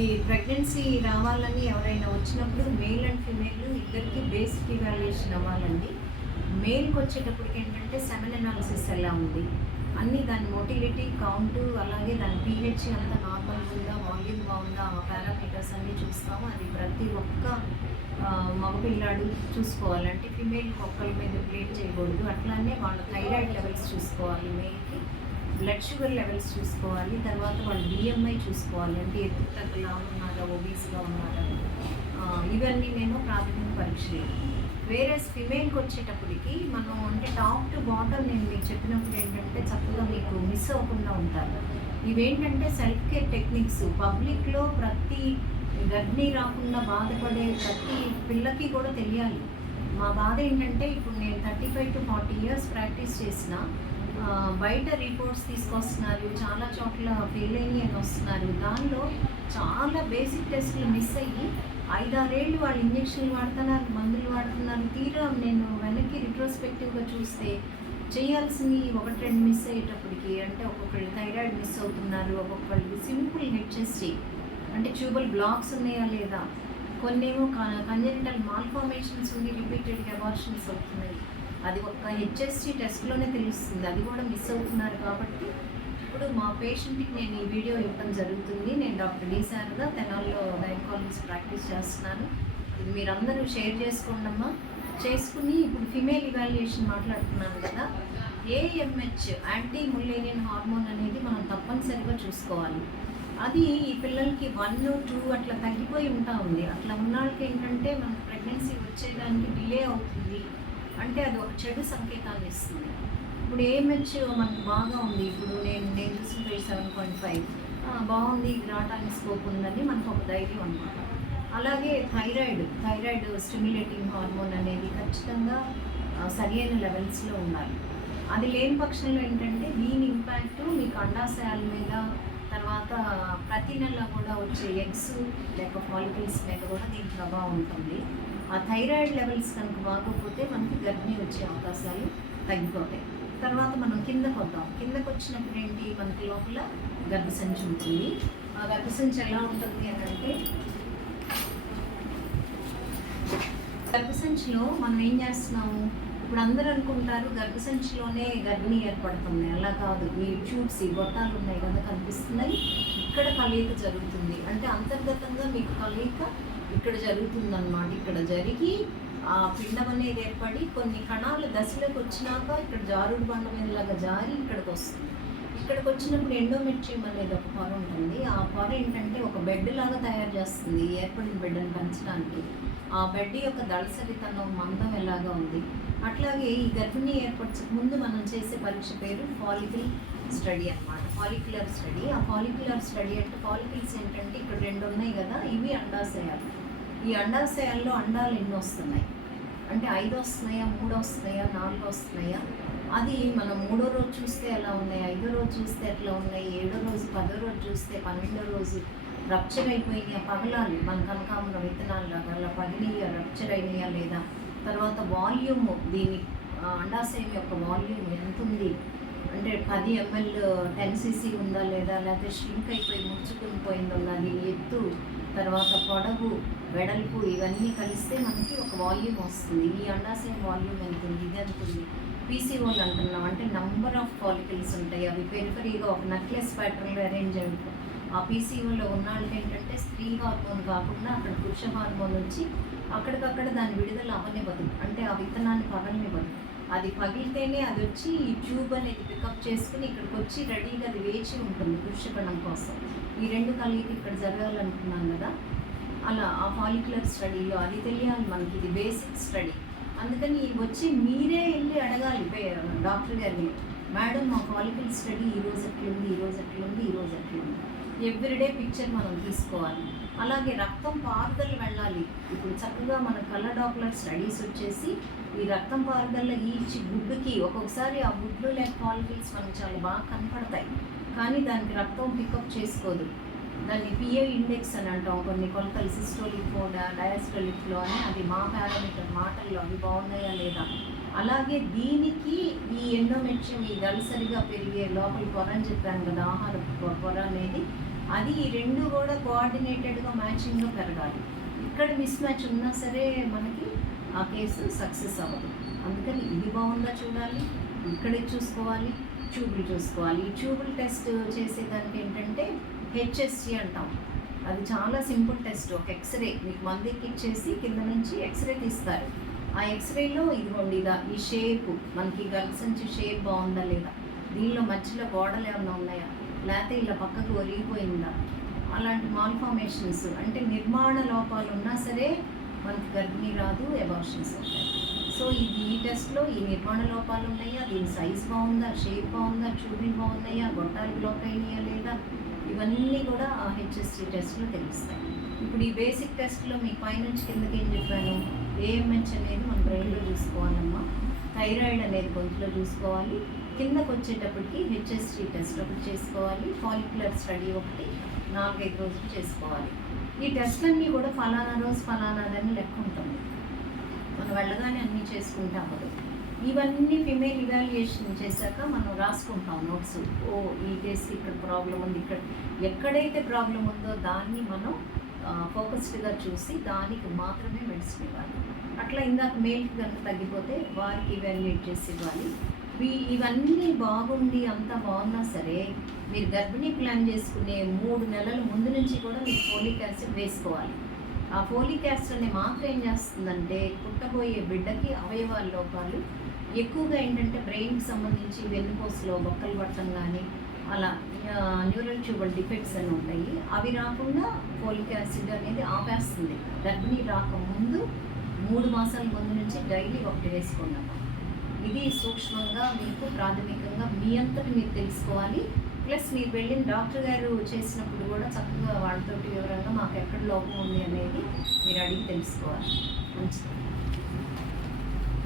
ఇది ప్రెగ్నెన్సీ రావాలని ఎవరైనా వచ్చినప్పుడు మేల్ అండ్ ఫీమేల్ ఇద్దరికి బేసిక్ ఇవాల్యుయేషన్ అవ్వాలండి. మేల్కి వచ్చేటప్పటికి ఏంటంటే సెమెన్ అనాలిసిస్ ఎలా ఉంది, అన్నీ దాని మోటిలిటీ కౌంటు, అలాగే దాని పీహెచ్ అంతా నార్మల్గా ఉందా, వాల్యూమ్ బాగుందా, ఆ పారామీటర్స్ అన్నీ చూస్తాము. అది ప్రతి ఒక్క మగపిల్లాడు చూసుకోవాలంటే ఫిమేల్కి ఒక్కరి మీద బ్లేమ్ చేయకూడదు. అట్లానే వాళ్ళ థైరాయిడ్ లెవెల్స్ చూసుకోవాలి, మేల్కి బ్లడ్ షుగర్ లెవెల్స్ చూసుకోవాలి, తర్వాత వాళ్ళు బిఎంఐ చూసుకోవాలి, అంటే ఎత్తు తగ్గలా ఉన్నారా, ఒబీస్గా ఉన్నారా, ఇవన్నీ నేను ప్రాథమిక పరీక్షలు. వేరే ఫిమేల్కి వచ్చేటప్పటికి మనం అంటే టాప్ టు బాటమ్ నేను మీకు చెప్పినప్పుడు ఏంటంటే చక్కగా మీకు మిస్ అవ్వకుండా ఉంటారు. ఇవేంటంటే సెల్ఫ్ కేర్ టెక్నిక్స్ పబ్లిక్లో ప్రతి గర్భిణీ రాకుండా బాధపడే ప్రతి పిల్లకి కూడా తెలియాలి. మా బాధ ఏంటంటే ఇప్పుడు నేను 35 to 40 years ప్రాక్టీస్ చేసిన బయట రిపోర్ట్స్ తీసుకొస్తున్నారు, చాలా చోట్ల ఫెయిల్ అని వస్తున్నారు. దానిలో చాలా బేసిక్ టెస్టులు మిస్ అయ్యి 5-6 ఏళ్ళు వాళ్ళు ఇంజక్షన్లు వాడుతున్నారు, మందులు వాడుతున్నారు. తీరా నేను వెనక్కి రిట్రోస్పెక్టివ్గా చూస్తే చేయాల్సింది 1-2 మిస్ అయ్యేటప్పటికి, అంటే ఒక్కొక్కళ్ళు థైరాయిడ్ మిస్ అవుతున్నారు, ఒక్కొక్కళ్ళకి సింపుల్ హెచ్ఎస్టీ అంటే ట్యూబల్ బ్లాక్స్ ఉన్నాయా లేదా, కొన్నేమో కంజెనిటల్ మాల్ఫార్మేషన్స్ ఉండి రిపీటెడ్గా అబార్షన్స్ అవుతున్నాయి. అది ఒక హెచ్ఎస్టీ టెస్ట్లోనే తెలుస్తుంది, అది కూడా మిస్ అవుతున్నారు. కాబట్టి ఇప్పుడు మా పేషెంట్కి నేను ఈ వీడియో ఇవ్వడం జరుగుతుంది. నేను డాక్టర్ డి శారద, తెనాల్లో గైనకాలజిస్ట్ ప్రాక్టీస్ చేస్తున్నాను. ఇది మీరందరూ షేర్ చేసుకోండమ్మా. చేసుకుని ఇప్పుడు ఫిమేల్ ఇవాల్యుయేషన్ మాట్లాడుతున్నాను కదా, ఏఎంహెచ్ యాంటీ ముల్లేనియన్ హార్మోన్ అనేది మనం తప్పనిసరిగా చూసుకోవాలి. అది ఈ పిల్లలకి 1-2 అట్లా తగ్గిపోయి ఉంటా ఉంది. అట్లా ఉన్న వాళ్ళకి ఏంటంటే మనకు ప్రెగ్నెన్సీ వచ్చేదానికి డిలే అవుతుంది, అంటే అది ఒక చెడు సంకేతాన్ని ఇస్తుంది. ఇప్పుడు ఏఎంహెచ్ మనకు బాగా ఉంది, ఇప్పుడు నేను చూసిన 7.5 బాగుంది, ఇది రావడానికి స్కోప్ ఉందని మనకు ఒక ధైర్యం అనమాట. అలాగే థైరాయిడ్ స్టిమ్యులేటింగ్ హార్మోన్ అనేది ఖచ్చితంగా సరైన లెవెల్స్లో ఉండాలి. అది లేని పక్షంలో ఏంటంటే దీని ఇంపాక్ట్ మీకు అండాశయాల మీద, తర్వాత ప్రతి నెల కూడా వచ్చే ఎగ్స్ లేక ఫాలికల్స్ మీద కూడా దీని ప్రభావం ఉంటుంది. ఆ థైరాయిడ్ లెవెల్స్ కనుక బాగోకపోతే మనకి గర్భిణీ వచ్చే అవకాశాలు తగ్గిపోతాయి. తర్వాత మనం కిందకు వద్దాం. కిందకు వచ్చినప్పుడు ఏంటి, మనకి లోపల గర్భసంచి ఉంటుంది. ఆ గర్భసంచి ఎలా ఉంటుంది అని అంటే, గర్భసంచిలో మనం ఏం చేస్తున్నాము, ఇప్పుడు అందరూ అనుకుంటారు గర్భసంచిలోనే గర్భిణీ ఏర్పడుతుంది. అలా కాదు, ఈ ట్యూబ్స్, ఈ గొట్టాలు ఉన్నాయి కదా కనిపిస్తున్నాయి, ఇక్కడ కలయిక జరుగుతుంది. అంటే అంతర్గతంగా మీకు కలయిక ఇక్కడ జరుగుతుందన్నమాట. ఇక్కడ జరిగి ఆ పిండం అనేది ఏర్పడి కొన్ని కణాలు దశలోకి వచ్చినాక ఇక్కడ జారుడు బండ మీదలాగా జారి ఇక్కడికి వస్తుంది. ఇక్కడికి వచ్చినప్పుడు ఎండోమెట్రియం అనేది ఒక పొర ఉంటుంది. ఆ పొర ఏంటంటే ఒక బెడ్ లాగా తయారు చేస్తుంది ఏర్పడిన బిడ్డను పెంచడానికి. ఆ బెడ్ యొక్క దళసరితనం, మందం ఎలాగా ఉంది. అట్లాగే ఈ గర్భిణీ ఏర్పరచక ముందు మనం చేసే పరీక్ష పేరు ఫాలికల్ స్టడీ అన్నమాట, ఫాలిక్యులర్ స్టడీ. ఆ ఫాలిక్యులర్ స్టడీ అంటే ఫాలికల్స్ ఏంటంటే ఇక్కడ 2 ఉన్నాయి కదా, ఇవి అండాశయాలు. ఈ అండాశయాల్లో అండాలు ఎన్ని వస్తున్నాయి అంటే 5 వస్తున్నాయా, 3 వస్తున్నాయా, 4 వస్తున్నాయా, అది మనం 3వ రోజు చూస్తే ఎలా ఉన్నాయి, 5వ రోజు చూస్తే ఎట్లా ఉన్నాయి, 7వ రోజు, 10వ రోజు చూస్తే 12వ రోజు రప్చర్ అయిపోయినాయా, పగలాలి మన కనకాంబర విత్తనాల్లాగా అలా పగిలియా, రప్చర్ అయినాయా లేదా, తర్వాత వాల్యూమ్, దీని అండాశయం యొక్క వాల్యూమ్ ఎంత ఉంది అంటే 10 ml 10 cc ఉందా లేదా, లేకపోతే ష్రింక్ అయిపోయి ముడుచుకుని పోయిందా, దీని ఎత్తు, తర్వాత పొడవు, వెడల్పు, ఇవన్నీ కలిస్తే మనకి ఒక వాల్యూమ్ వస్తుంది. ఈ అండాశయం వాల్యూమ్ ఎంత ఉంది, ఇది ఎంత ఉంది. పీసీఓలు అంటున్నాం, అంటే నంబర్ ఆఫ్ ఫాలికల్స్ ఉంటాయి, అవి పెరిఫరీగా ఒక నెక్లెస్ ప్యాటర్న్లో అరేంజ్ అయి ఉంటాయి. ఆ పీసీఓలో ఉన్న వాళ్ళకి ఏంటంటే స్త్రీ హార్మోన్ కాకుండా అక్కడ పురుష హార్మోన్ వచ్చి అక్కడికక్కడ దాని విడుదల అవనివ్వదు, అంటే ఆ విత్తనాన్ని పగలనివ్వదు. అది పగిలితేనే అది వచ్చి ఈ ట్యూబ్ అనేది పికప్ చేసుకుని ఇక్కడికి వచ్చి రెడీగా అది వేచి ఉంటుంది పురుషకణం కోసం. ఈ 2 కలిగి ఇక్కడ జరగాలనుకున్నాం కదా, అలా ఆ ఫాలిక్యులర్ స్టడీలో అది తెలియాలి మనకి, ఇది బేసిక్ స్టడీ. అందుకని వచ్చి మీరే వెళ్ళి అడగాలి డాక్టర్ గారిని, మేడం మా ఫాలిక్యులర్ స్టడీ ఈరోజు ఎట్లుంది, ఈరోజు ఎట్లుంది, ఈరోజు ఎట్లుంది. ఎవ్రీడే పిక్చర్ మనం తీసుకోవాలి. అలాగే రక్తం పారుదల వెళ్ళాలి. ఇప్పుడు చక్కగా మన కలర్ డాప్లర్ స్టడీస్ వచ్చేసి ఈ రక్తం పారుదల ఈచ్ గుడ్డుకి ఒక్కొక్కసారి ఆ గుడ్లు లేక ఫాలికల్స్ మనకు చాలా బాగా కనపడతాయి, కానీ దానికి రక్తం పికప్ చేసుకోదు. దాన్ని పిఏ ఇండెక్స్ అని అంటాం, కొన్ని కొలతలు సిస్టోలిక్ డయాస్టోలిక్ ఫ్లో అని, అది మా పారామీటర్ మాటల్లో అవి బాగున్నాయా లేదా. అలాగే దీనికి ఈ ఎండోమెట్రియం, ఈ దళసరిగా పెరిగే లోపల పొర అని చెప్పాను కదా, ఆహార పొర అనేది అది ఈ 2 కూడా కోఆర్డినేటెడ్‌గా, మ్యాచింగ్‌గా పెరగాలి. ఇక్కడ మిస్ మ్యాచ్ ఉన్నా సరే మనకి ఆ కేసు సక్సెస్ అవ్వదు. అందుకని ఇది బావుందా చూడాలి, ఇక్కడే చూసుకోవాలి, ట్యూబులు చూసుకోవాలి. ఈ ట్యూబుల్ టెస్ట్ చేసేదానికి ఏంటంటే హెచ్ఎస్జీ అంటాం. అది చాలా సింపుల్ టెస్ట్. ఒక ఎక్స్‌రే మీకు మందెక్కిచ్చేసి కింద నుంచి ఎక్స్‌రే తీస్తారు. ఆ ఎక్స్‌రేలో ఇదిగోండి ఈ షేపు మనకి గర్భసంచి షేప్ బావుందా లేదా, దీనిలో మధ్యలో గోడలు ఏమన్నా ఉన్నాయా, లేకపోతే ఇలా పక్కకు ఒరిగిపోయిందా, అలాంటి మాల్ఫార్మేషన్స్ అంటే నిర్మాణ లోపాలు ఉన్నా సరే మనకి గర్భిణీ రాదు, అబార్షన్స్ అవుతాయి. సో ఈ టెస్ట్‌లో ఈ నిర్మాణ లోపాలు ఉన్నాయా, దీని సైజ్ బాగుందా, షేప్ బాగుందా, ట్యూబులు బాగున్నాయా, గొట్టాలు బ్లాక్ అయినాయా లేదా, ఇవన్నీ కూడా ఆ హెచ్ఎస్జీ టెస్ట్‌లో తెలుస్తాయి. ఇప్పుడు ఈ బేసిక్ టెస్ట్‌లో మీకు పైనుంచి కిందకి ఏం చెప్పాను, ఏఎంహెచ్ అనేది మన బ్రెయిన్లో చూసుకోవాలమ్మా, థైరాయిడ్ అనేది గొంతులో చూసుకోవాలి, కిందకు వచ్చేటప్పటికి హెచ్ఎస్జీ టెస్ట్ ఒకటి చేసుకోవాలి, ఫాలిక్యులర్ స్టడీ ఒకటి 4-5 రోజులు చేసుకోవాలి. ఈ టెస్ట్లన్నీ కూడా ఫలానా రోజు ఫలానాదని లెక్క ఉంటుంది. మనం వెళ్ళగానే అన్నీ చేసుకుంటే అవ్వదు. ఇవన్నీ ఫిమేల్ ఇవాల్యుయేషన్ చేశాక మనం రాసుకుంటాం నోట్స్. ఈ కేసుకి ఇక్కడ ప్రాబ్లం ఉంది, ఇక్కడ ఎక్కడైతే ప్రాబ్లం ఉందో దాన్ని మనం ఫోకస్డ్గా చూసి దానికి మాత్రమే మెడిసిన్ ఇవ్వాలి. అట్లా ఇందాక మేల్కి కనుక తగ్గిపోతే వారికి ఇవాల్యుయేట్ చేసి ఇవ్వాలి. ఇవన్నీ బాగుండి అంతా బాగున్నా సరే మీరు గర్భిణీ ప్లాన్ చేసుకునే 3 నెలల ముందు నుంచి కూడా మీరు ఫోలిక్ యాసిడ్ వేసుకోవాలి. ఆ ఫోలిక్ యాసిడ్ అనే మాత్రం ఏం చేస్తుందంటే పుట్టబోయే బిడ్డకి అవయవాల లోపాలు ఎక్కువగా ఏంటంటే బ్రెయిన్కి సంబంధించి వెన్నుపూసలో బొక్కలు పట్టడం కానీ అలా న్యూరల్ ట్యూబల్ డిఫెక్ట్స్ అని ఉంటాయి. అవి రాకుండా ఫోలిక్ యాసిడ్ అనేది ఆపేస్తుంది. గర్భిణీ రాకముందు 3 మాసాల ముందు నుంచి డైలీ ఒకటి వేసుకున్నాం. ఇది సూక్ష్మంగా మీకు ప్రాథమికంగా మీ అంతటి మీరు తెలుసుకోవాలి. ప్లస్ మీరు వెళ్ళిన డాక్టర్ గారు చేసినప్పుడు కూడా చక్కగా వాళ్ళతోటి వివరంగా మాకు ఎక్కడ లోపం ఉంది అనేది మీరు అడిగి తెలుసుకోవాలి. మంచిది.